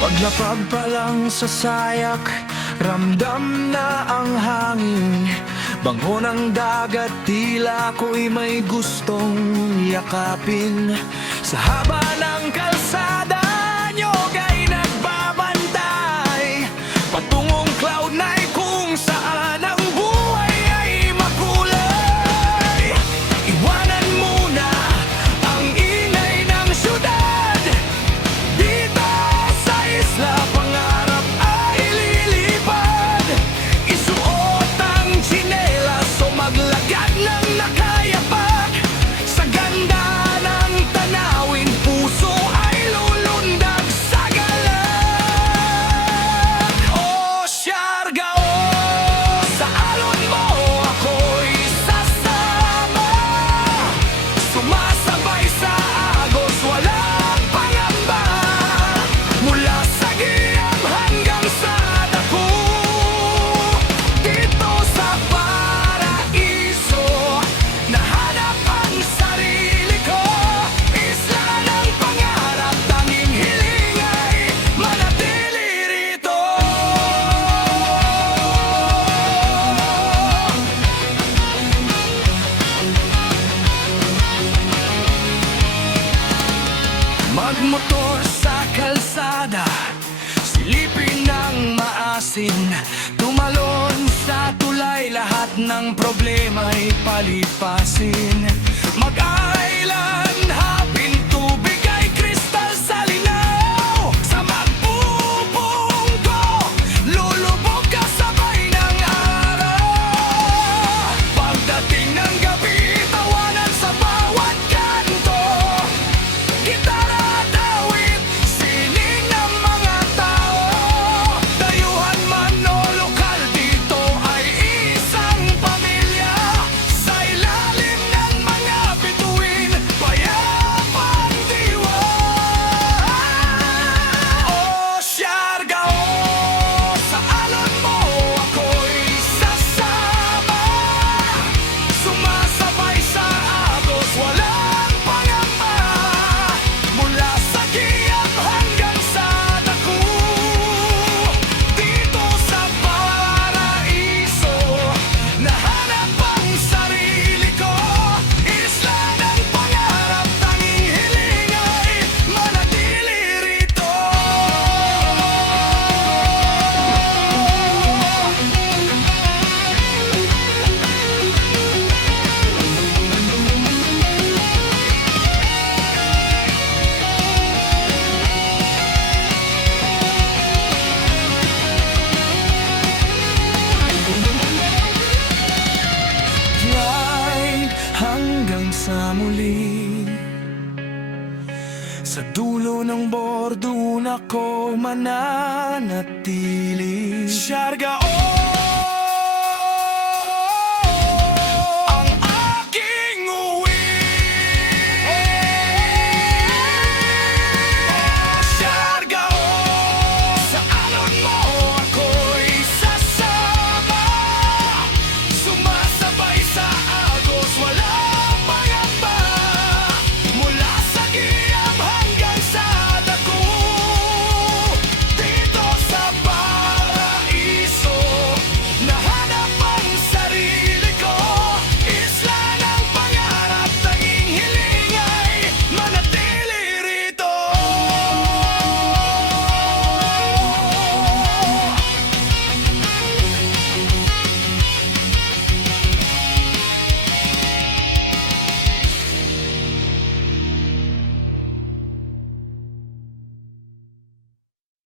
Paglapag pa lang sa sayak, ramdam na ang hangin. Bango ng dagat, tila ko'y may gustong yakapin. Sa haba ng kalsada, nyog ay nagbabantay patungong Cloud9, kung saan ang buhay ay makulay. Iwanan muna ang ingay ng syudad, dito sa isla pangarap ay lilipad. Isuot ang tsinelas o maglagad ng nakayapak. Sa ganda ng tanawin, puso ay lulundag sa galak. O Siargao, sa alon mo ako'y sasama. Sumasabay sa agos, walang pangamba. Mula sa Giyam hanggang sa Daku, dito sa paraiso, nahanap ang sarili ko. Isla ng pangarap, tanging hiling ay manatili rito. Magmotor sa kalsada, silipin ng maasin, tumalon sa tulay, lahat ng problema'y palipasin. Mag-island hopping, tubig ay kristal sa linaw. Sa magpupungko, lulubog ka sabay ng araw. Pagdating ng gabi, tawanan sa bawat kanto. Gitara at awit, sining ng mga tao. Dayuhan man o lokal, dito ay isang pamilya. Sa ilalim ng mga bituin, payapang diwa. O Siargao, sa alon mo ako'y sasama. Sumasabay sa agos, walang pangamba. Mula sa Giyam hanggang sa Daku, dito sa paraiso, nahanap ang sarili ko. Isla ng pangarap, tanging hiling ay manatili rito. Fly hanggang sa muli, sa dulo ng bordo ako mananatili. Siargao,